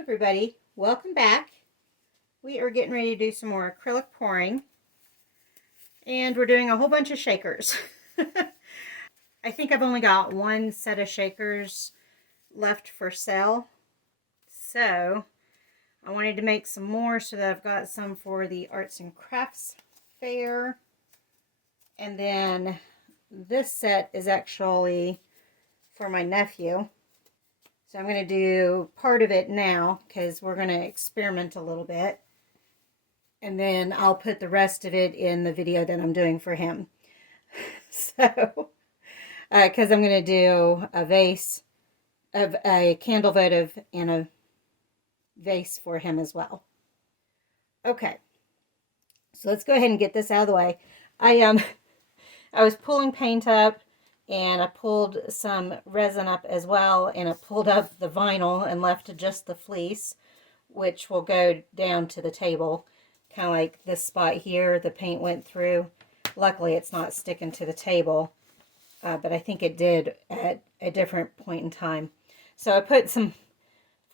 Everybody, welcome back. We are getting ready to do some more acrylic pouring, and we're doing a whole bunch of shakers. I think I've only got one set of shakers left for sale, so I wanted to make some more so that I've got some for the arts and crafts fair. And then this set is actually for my nephew. So I'm going to do part of it now because we're going to experiment a little bit. And then I'll put the rest of it in the video that I'm doing for him. So, because I'm going to do a vase, of a candle votive, and a vase for him as well. Okay, so let's go ahead and get this out of the way. I was pulling paint up, and I pulled some resin up as well, and I pulled up the vinyl and left just the fleece, which will go down to the table. Kind of like this spot here, the paint went through. Luckily, it's not sticking to the table, but I think it did at a different point in time. So I put some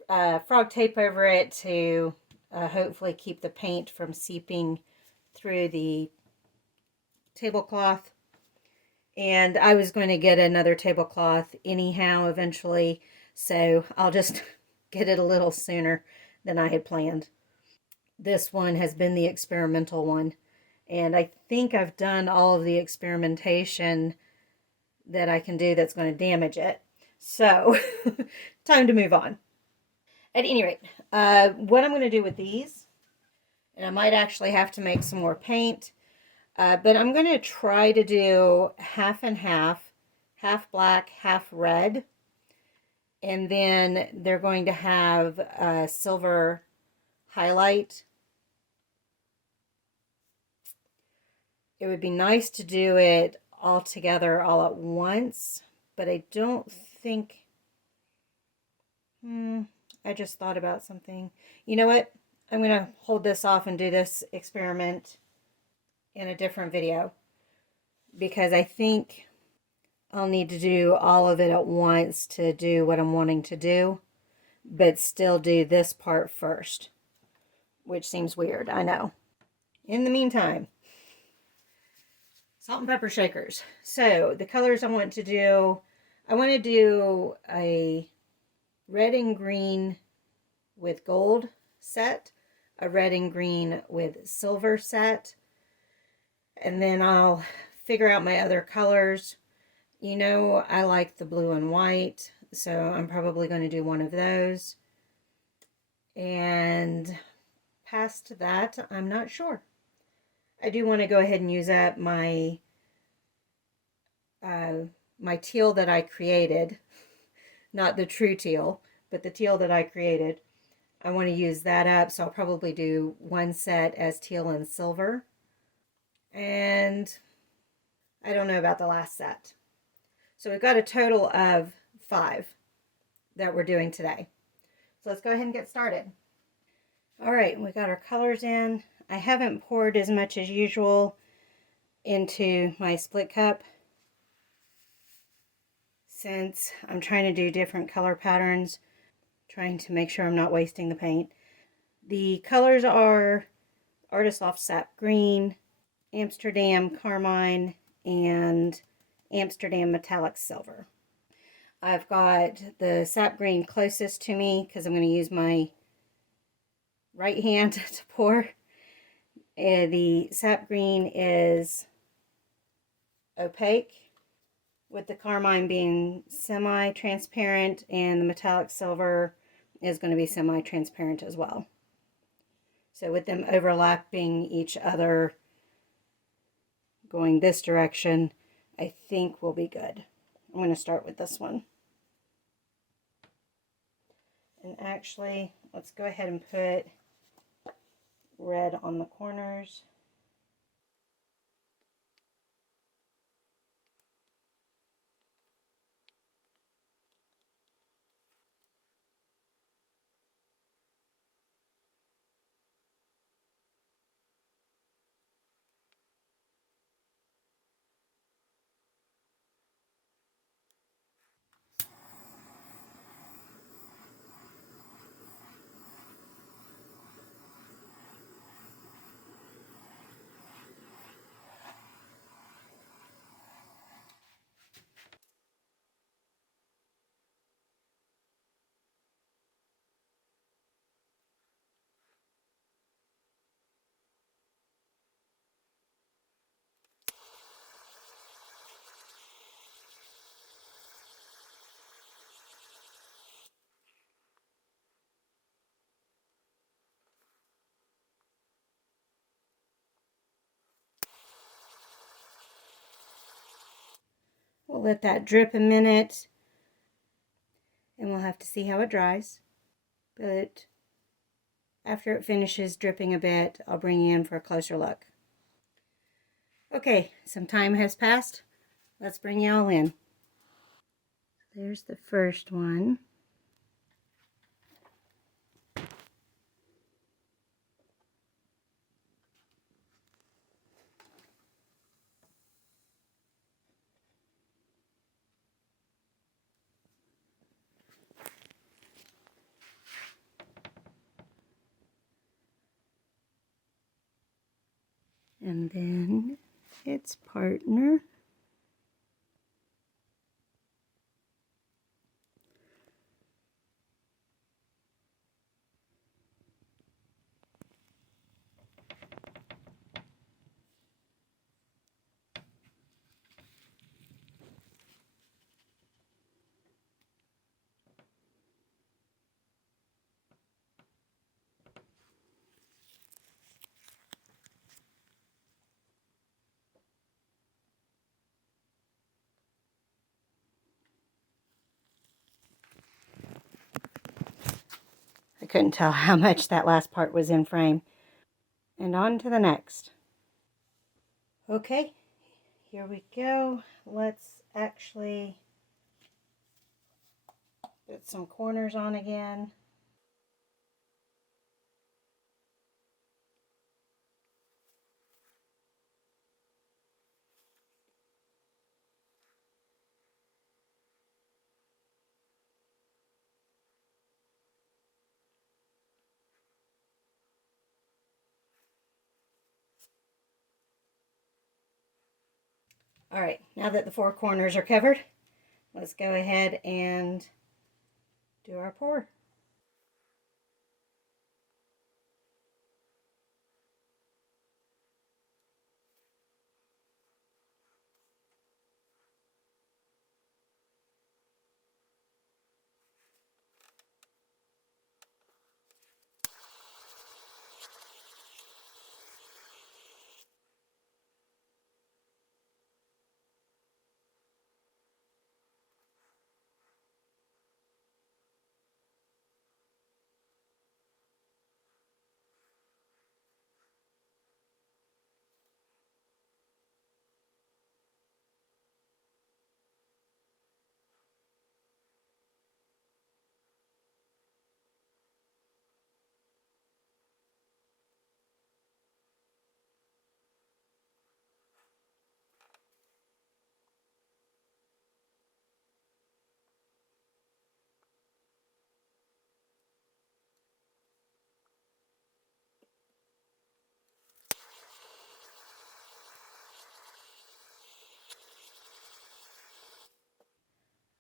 frog tape over it to hopefully keep the paint from seeping through the tablecloth. And I was going to get another tablecloth anyhow eventually, so I'll just get it a little sooner than I had planned. This one has been the experimental one, and I think I've done all of the experimentation that I can do that's going to damage it. So, time to move on. At any rate, what I'm going to do with these, and I might actually have to make some more paint, but I'm going to try to do half and half, half black, half red, and then they're going to have a silver highlight. It would be nice to do it all together all at once, but I don't think... I just thought about something. You know what? I'm going to hold this off and do this experiment in a different video, because I think I'll need to do all of it at once to do what I'm wanting to do, but still do this part first, which seems weird, I know. In the meantime, salt and pepper shakers. So the colors I want to do a red and green with gold set, a red and green with silver set, and then I'll figure out my other colors. You know, I like the blue and white, so I'm probably going to do one of those. And past that, I'm not sure. I do want to go ahead and use up my my teal that I created. Not the true teal, but the teal that I created. I want to use that up, so I'll probably do one set as teal and silver. And I don't know about the last set. So we've got a total of 5 that we're doing today. So let's go ahead and get started. All right, we got our colors in. I haven't poured as much as usual into my split cup, since I'm trying to do different color patterns, trying to make sure I'm not wasting the paint. The colors are Artist Loft Sap Green, Amsterdam Carmine, and Amsterdam Metallic Silver. I've got the sap green closest to me because I'm going to use my right hand to pour. The sap green is opaque, with the carmine being semi-transparent, and the metallic silver is going to be semi-transparent as well. So with them overlapping each other, going this direction, I think will be good. I'm going to start with this one. And actually, let's go ahead and put red on the corners. We'll let that drip a minute and we'll have to see how it dries. But after it finishes dripping a bit, I'll bring you in for a closer look. Okay, some time has passed. Let's bring you all in. There's the first one. And then its partner. I couldn't tell how much that last part was in frame. And on to the next. Okay, here we go. Let's actually put some corners on again. All right, now that the four corners are covered, let's go ahead and do our pour.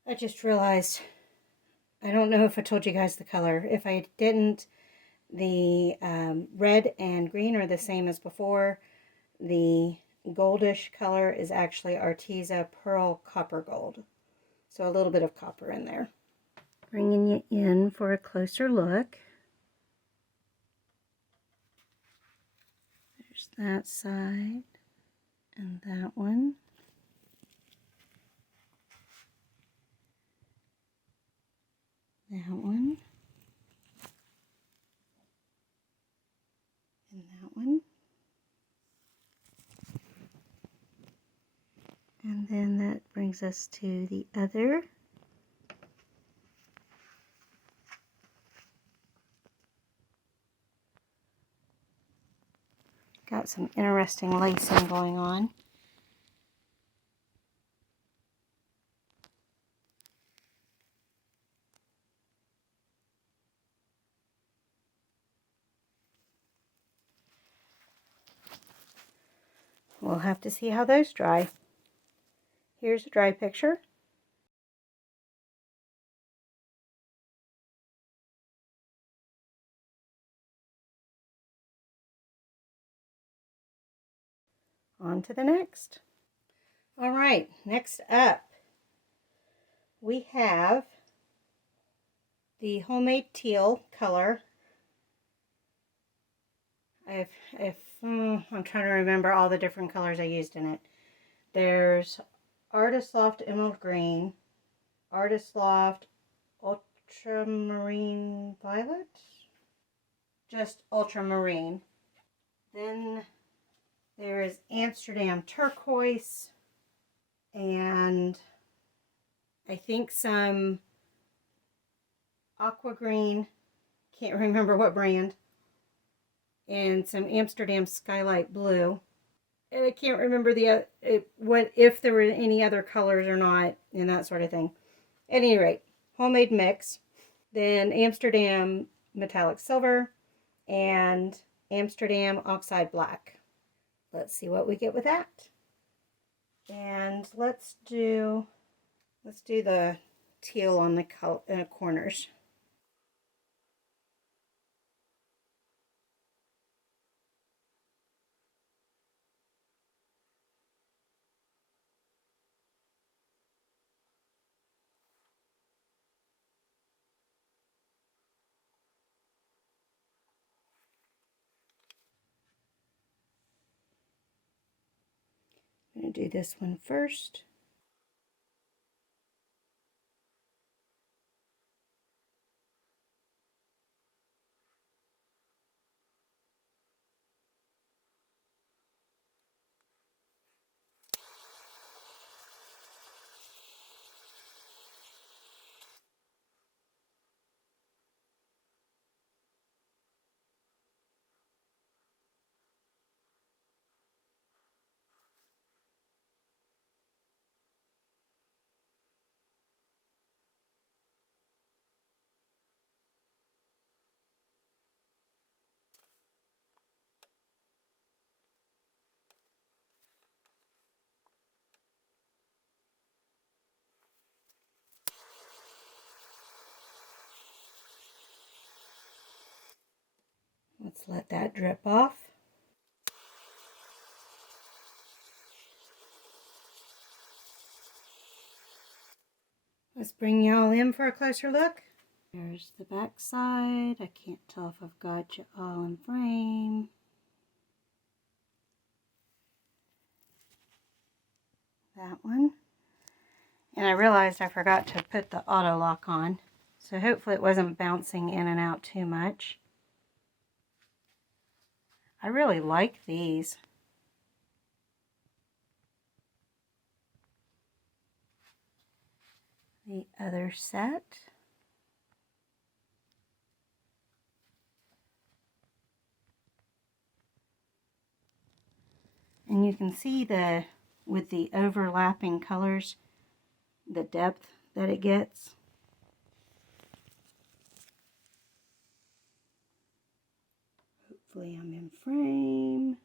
I just realized, I don't know if I told you guys the color. If I didn't, the red and green are the same as before. The goldish color is actually Arteza Pearl Copper Gold. So a little bit of copper in there. Bringing you in for a closer look. There's that side and that one. That one. And that one. And then that brings us to the other. Got some interesting lacing going on. We'll have to see how those dry. Here's a dry picture. On to the next. All right, next up we have the homemade teal color. I'm trying to remember all the different colors I used in it. There's Artist Loft Emerald Green, Artist Loft Ultramarine Violet, just Ultramarine. Then there is Amsterdam Turquoise, and I think some Aqua Green, can't remember what brand, and some Amsterdam Skylight Blue. And I can't remember what if there were any other colors or not, and that sort of thing. At any rate, homemade mix. Then Amsterdam Metallic Silver and Amsterdam Oxide Black. Let's see what we get with that. And let's do the teal on the corners. I'm going to do this one first. Let's let that drip off. Let's bring y'all in for a closer look. There's the back side. I can't tell if I've got you all in frame. That one. And I realized I forgot to put the auto lock on. So hopefully it wasn't bouncing in and out too much. I really like these. The other set. And you can see with the overlapping colors, the depth that it gets. Hopefully I'm in frame.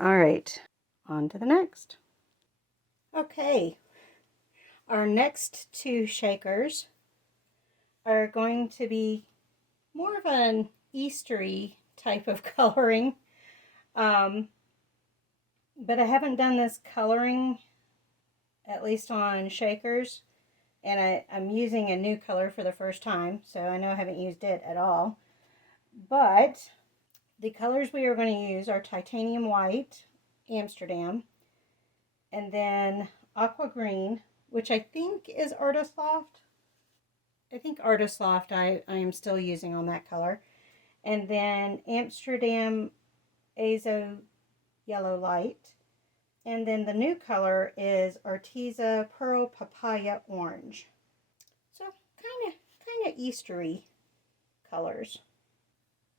All right, on to the next. Okay, our next two shakers are going to be more of an Eastery type of coloring. But I haven't done this coloring, at least on shakers, and I'm using a new color for the first time, so I know I haven't used it at all. But the colors we are going to use are Titanium White, Amsterdam, and then Aqua Green, which I think is Artist Loft. I think Artist Loft I am still using on that color. And then Amsterdam Azo Yellow Light. And then the new color is Arteza Pearl Papaya Orange. So kind of Eastery colors.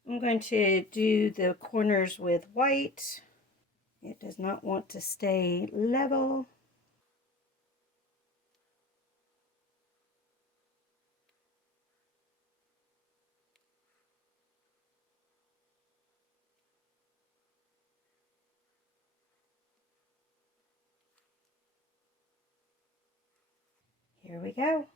I'm going to do the corners with white. It does not want to stay level. Here we go.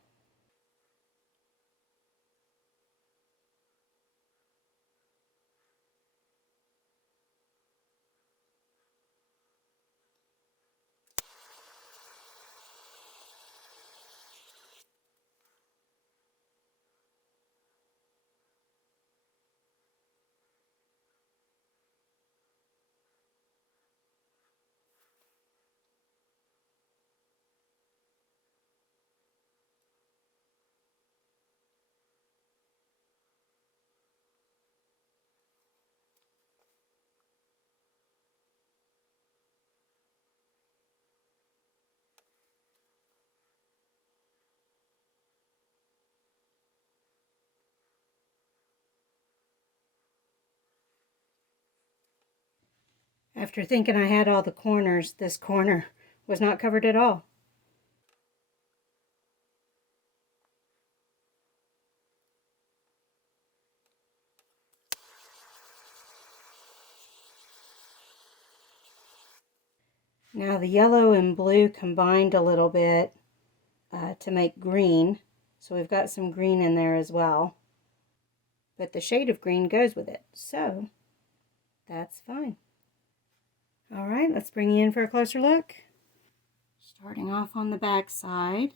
After thinking I had all the corners, this corner was not covered at all. Now the yellow and blue combined a little bit to make green. So we've got some green in there as well. But the shade of green goes with it. So that's fine. All right, let's bring you in for a closer look. Starting off on the back side.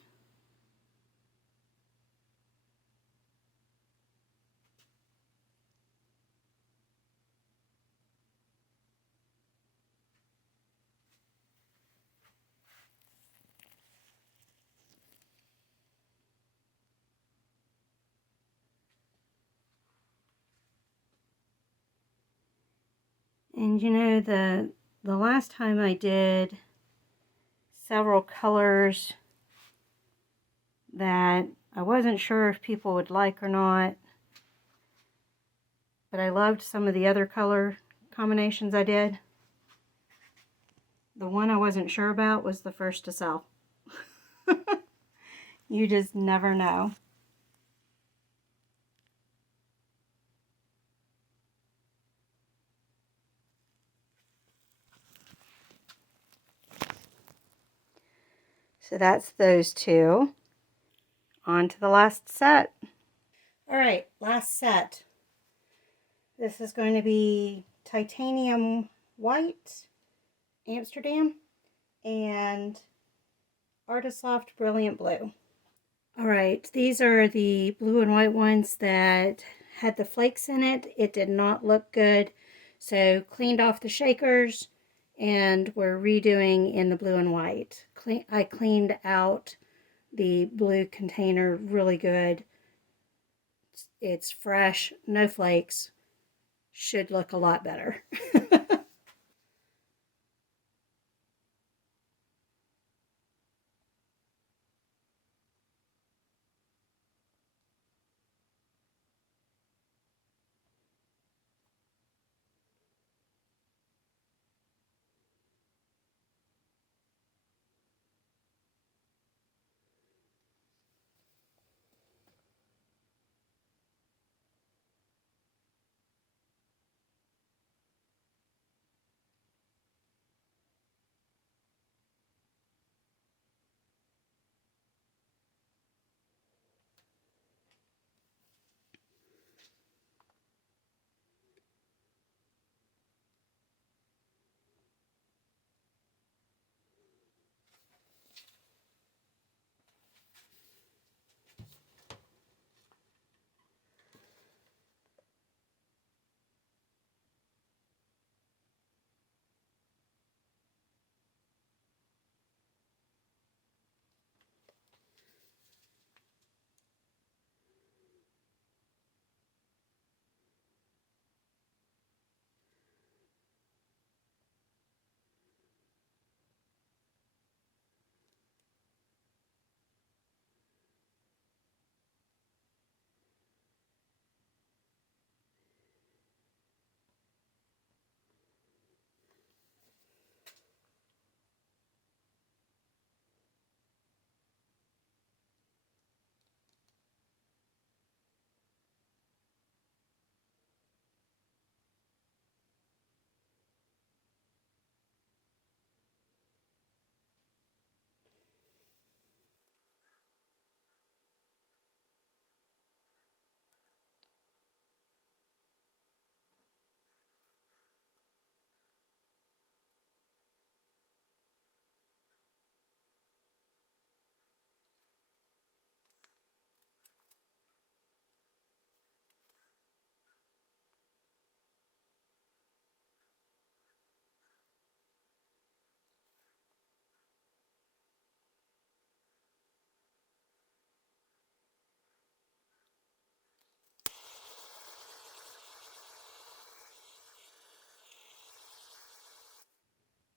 And you know, the last time I did several colors that I wasn't sure if people would like or not, but I loved some of the other color combinations I did. The one I wasn't sure about was the first to sell. You just never know. So that's those two. On to the last set. All right, last set. This is going to be titanium white, Amsterdam, and Artisoft Brilliant Blue. All right, these are the blue and white ones that had the flakes in it. It did not look good, so cleaned off the shakers and we're redoing in the blue and white. I cleaned out the blue container really good. It's fresh, no flakes. Should look a lot better.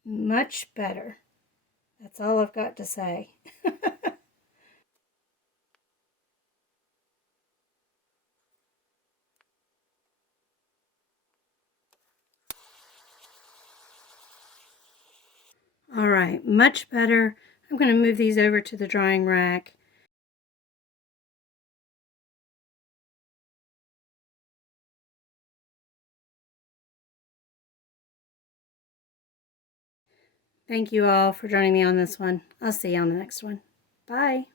Much better. That's all I've got to say. All right, much better. I'm going to move these over to the drying rack. Thank you all for joining me on this one. I'll see you on the next one. Bye.